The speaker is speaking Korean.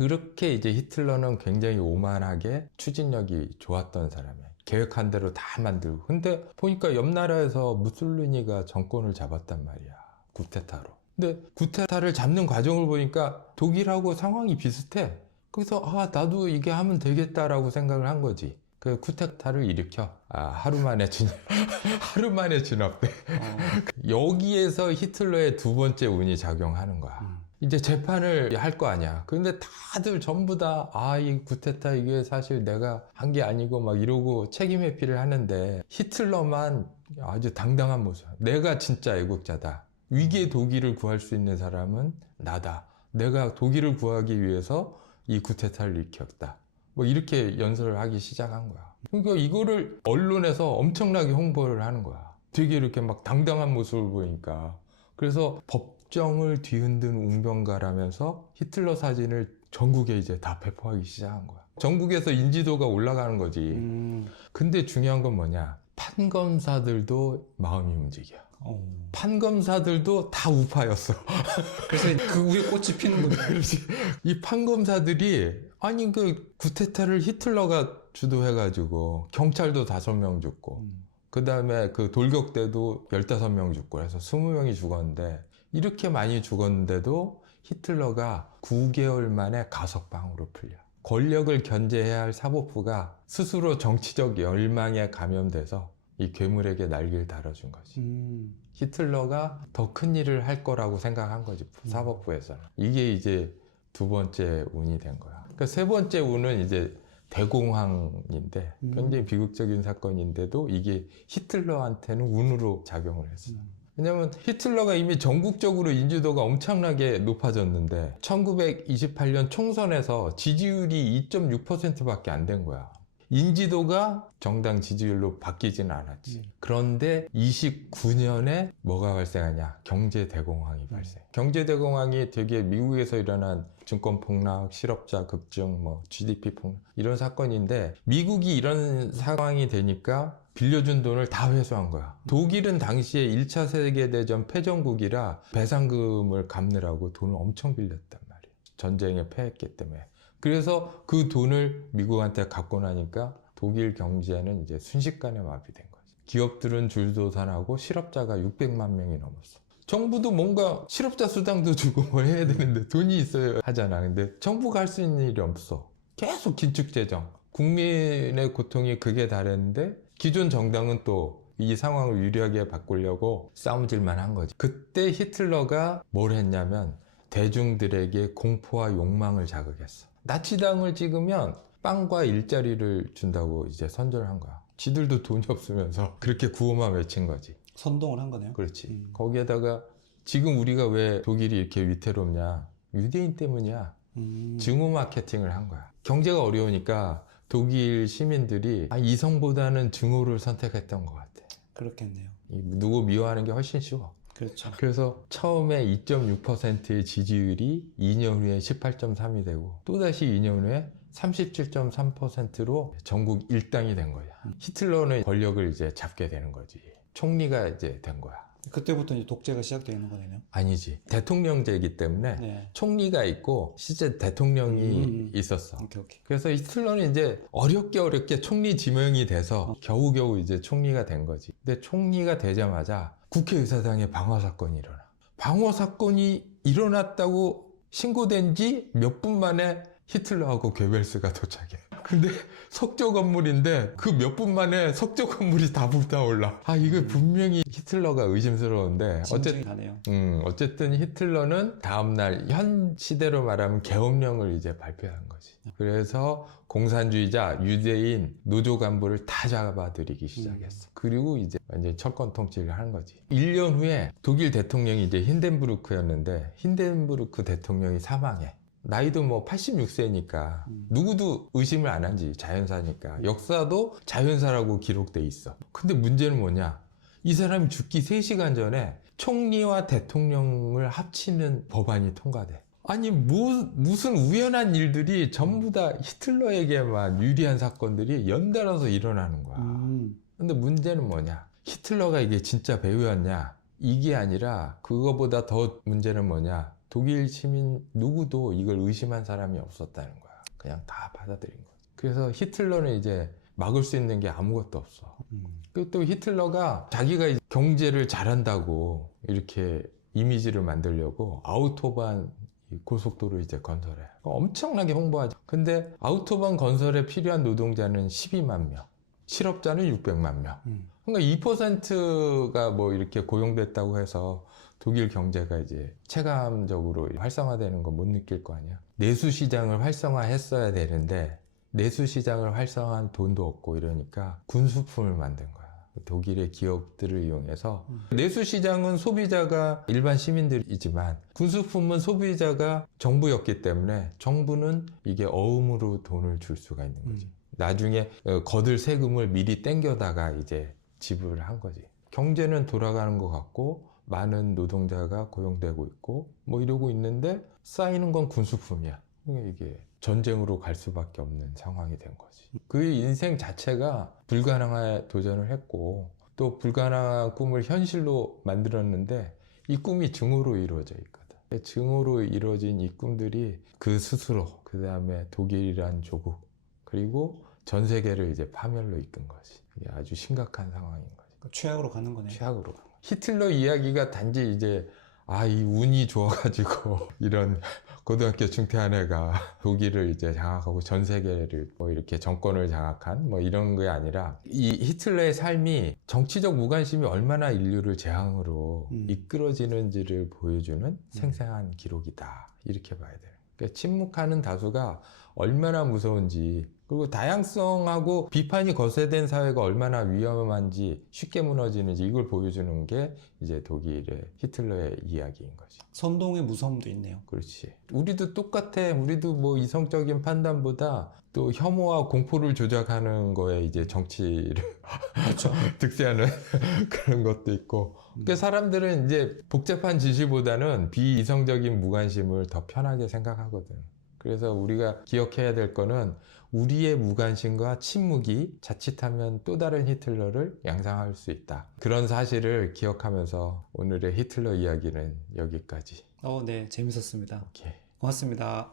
그렇게 이제 히틀러는 굉장히 오만하게 추진력이 좋았던 사람이에요. 계획한 대로 다 만들고. 근데 보니까 옆 나라에서 무솔리니가 정권을 잡았단 말이야. 구테타로. 근데 구테타를 잡는 과정을 보니까 독일하고 상황이 비슷해. 그래서 나도 이게 하면 되겠다라고 생각을 한 거지. 그 쿠데타를 일으켜 하루 만에 하루 만에 진압돼. 여기에서 히틀러의 두 번째 운이 작용하는 거야. 이제 재판을 할 거 아니야. 근데 다들 전부 다 이 쿠데타 이게 사실 내가 한 게 아니고 막 이러고 책임 회피를 하는데 히틀러만 아주 당당한 모습. 내가 진짜 애국자다. 위기의 독일을 구할 수 있는 사람은 나다. 내가 독일을 구하기 위해서 이 쿠데타를 일으켰다. 뭐 이렇게 연설을 하기 시작한 거야. 그러니까 이거를 언론에서 엄청나게 홍보를 하는 거야. 되게 이렇게 막 당당한 모습을 보니까. 그래서 법정을 뒤흔든 웅변가라면서 히틀러 사진을 전국에 이제 다 배포하기 시작한 거야. 전국에서 인지도가 올라가는 거지. 근데 중요한 건 뭐냐? 판검사들도 마음이 움직여. 판검사들도 다 우파였어. 그래서 그 위에 꽃이 피는군요. 그렇지. 이 판검사들이 아니 그 구테타를 히틀러가 주도해가지고 경찰도 5명 죽고 그 다음에 그 돌격 때도 15명 죽고 그래서 20명이 죽었는데 이렇게 많이 죽었는데도 히틀러가 9개월 만에 가석방으로 풀려. 권력을 견제해야 할 사법부가 스스로 정치적 열망에 감염돼서 이 괴물에게 날개를 달아준 거지. 히틀러가 더 큰 일을 할 거라고 생각한 거지, 사법부에서는. 이게 이제 두 번째 운이 된 거야. 그러니까 세 번째 운은 이제 대공황인데 굉장히 비극적인 사건인데도 이게 히틀러한테는 운으로 작용을 했어. 왜냐면 히틀러가 이미 전국적으로 인지도가 엄청나게 높아졌는데 1928년 총선에서 지지율이 2.6%밖에 안 된 거야. 인지도가 정당 지지율로 바뀌지는 않았지. 그런데 29년에 뭐가 발생하냐? 경제 대공황이 발생. 경제 대공황이 되게 미국에서 일어난 증권 폭락, 실업자 급증, GDP 폭락 이런 사건인데 미국이 이런 상황이 되니까 빌려준 돈을 다 회수한 거야. 독일은 당시에 1차 세계대전 패전국이라 배상금을 갚느라고 돈을 엄청 빌렸단 말이야. 전쟁에 패했기 때문에. 그래서 그 돈을 미국한테 갖고 나니까 독일 경제는 이제 순식간에 마비된 거지. 기업들은 줄도산하고 실업자가 600만 명이 넘었어. 정부도 뭔가 실업자 수당도 주고 뭐 해야 되는데 돈이 있어야 하잖아. 근데 정부가 할 수 있는 일이 없어. 계속 긴축재정. 국민의 고통이 극에 달했는데 기존 정당은 또 이 상황을 유리하게 바꾸려고 싸움질만 한 거지. 그때 히틀러가 뭘 했냐면 대중들에게 공포와 욕망을 자극했어. 나치당을 찍으면 빵과 일자리를 준다고 이제 선전을 한 거야. 지들도 돈이 없으면서 그렇게 구호만 외친 거지. 선동을 한 거네요. 그렇지. 거기에다가 지금 우리가 왜 독일이 이렇게 위태롭냐? 유대인 때문이야. 증오 마케팅을 한 거야. 경제가 어려우니까 독일 시민들이 이성보다는 증오를 선택했던 것 같아. 그렇겠네요. 누구 미워하는 게 훨씬 쉬워. 그렇죠. 그래서 처음에 2.6%의 지지율이 2년 후에 18.3이 되고 또다시 2년 후에 37.3%로 전국 1당이 된 거야. 히틀러는 권력을 이제 잡게 되는 거지. 총리가 이제 된 거야. 그때부터 이제 독재가 시작되는 거네요. 아니지. 대통령제이기 때문에 네. 총리가 있고 실제 대통령이 있었어. 오케이. 그래서 히틀러는 이제 어렵게 총리 지명이 돼서 겨우겨우 이제 총리가 된 거지. 근데 총리가 되자마자 국회의사당에 방화 사건이 일어나. 방화 사건이 일어났다고 신고된 지 몇 분 만에 히틀러하고 괴벨스가 도착해. 근데 석조 건물인데 그 몇 분 만에 석조 건물이 다 불타올라. 이거 분명히 히틀러가 의심스러운데 어쨌든 히틀러는 다음날 현 시대로 말하면 계엄령을 이제 발표한 거지. 그래서 공산주의자, 유대인, 노조 간부를 다 잡아들이기 시작했어. 그리고 이제 완전히 철권 통치를 하는 거지. 1년 후에 독일 대통령이 이제 힌덴부르크였는데 힌덴부르크 대통령이 사망해. 나이도 86세니까 누구도 의심을 안 한지. 자연사니까. 역사도 자연사라고 기록돼 있어. 근데 문제는 뭐냐? 이 사람이 죽기 3시간 전에 총리와 대통령을 합치는 법안이 통과돼. 아니 무슨 우연한 일들이 전부 다 히틀러에게만 유리한 사건들이 연달아서 일어나는 거야. 근데 문제는 뭐냐? 히틀러가 이게 진짜 배우였냐? 이게 아니라 그거보다 더 문제는 뭐냐? 독일 시민 누구도 이걸 의심한 사람이 없었다는 거야. 그냥 다 받아들인 거야. 그래서 히틀러는 이제 막을 수 있는 게 아무것도 없어. 그리고 또 히틀러가 자기가 이제 경제를 잘한다고 이렇게 이미지를 만들려고 아우토반 고속도로 이제 건설해. 엄청나게 홍보하죠. 근데 아우토반 건설에 필요한 노동자는 12만 명, 실업자는 600만 명. 그러니까 2%가 뭐 이렇게 고용됐다고 해서 독일 경제가 이제 체감적으로 활성화되는 거 못 느낄 거 아니야. 내수 시장을 활성화했어야 되는데 내수 시장을 활성화한 돈도 없고 이러니까 군수품을 만든 거야. 독일의 기업들을 이용해서 내수 시장은 소비자가 일반 시민들이지만 군수품은 소비자가 정부였기 때문에 정부는 이게 어음으로 돈을 줄 수가 있는 거지. 나중에 거둘 세금을 미리 땡겨다가 이제 지불을 한 거지. 경제는 돌아가는 것 같고 많은 노동자가 고용되고 있고 뭐 이러고 있는데 쌓이는 건 군수품이야. 이게 전쟁으로 갈 수밖에 없는 상황이 된 거지. 그 인생 자체가 불가능에 도전을 했고 또 불가능한 꿈을 현실로 만들었는데 이 꿈이 증오로 이루어져 있거든. 증오로 이루어진 이 꿈들이 그 스스로 그 다음에 독일이란 조국 그리고 전 세계를 이제 파멸로 이끈 거지. 이게 아주 심각한 상황인 거지. 최악으로 가는 거네요. 최악으로. 히틀러 이야기가 단지 이제 이 운이 좋아가지고 이런 고등학교 중퇴한 애가 독일을 이제 장악하고 전 세계를 뭐 이렇게 정권을 장악한 뭐 이런 게 아니라 이 히틀러의 삶이 정치적 무관심이 얼마나 인류를 재앙으로 이끌어지는지를 보여주는 생생한 기록이다. 이렇게 봐야 돼요. 그러니까 침묵하는 다수가 얼마나 무서운지 그리고 다양성하고 비판이 거세된 사회가 얼마나 위험한지 쉽게 무너지는지 이걸 보여주는 게 이제 독일의 히틀러의 이야기인 거지. 선동의 무서움도 있네요. 그렇지. 우리도 똑같아. 우리도 뭐 이성적인 판단보다 또 혐오와 공포를 조작하는 거에 이제 정치를 그렇죠. 득세하는 그런 것도 있고. 그러니까 사람들은 이제 복잡한 지시보다는 비이성적인 무관심을 더 편하게 생각하거든. 그래서 우리가 기억해야 될 거는 우리의 무관심과 침묵이 자칫하면 또 다른 히틀러를 양상할 수 있다. 그런 사실을 기억하면서 오늘의 히틀러 이야기는 여기까지. 네, 재밌었습니다. 오케이. 고맙습니다.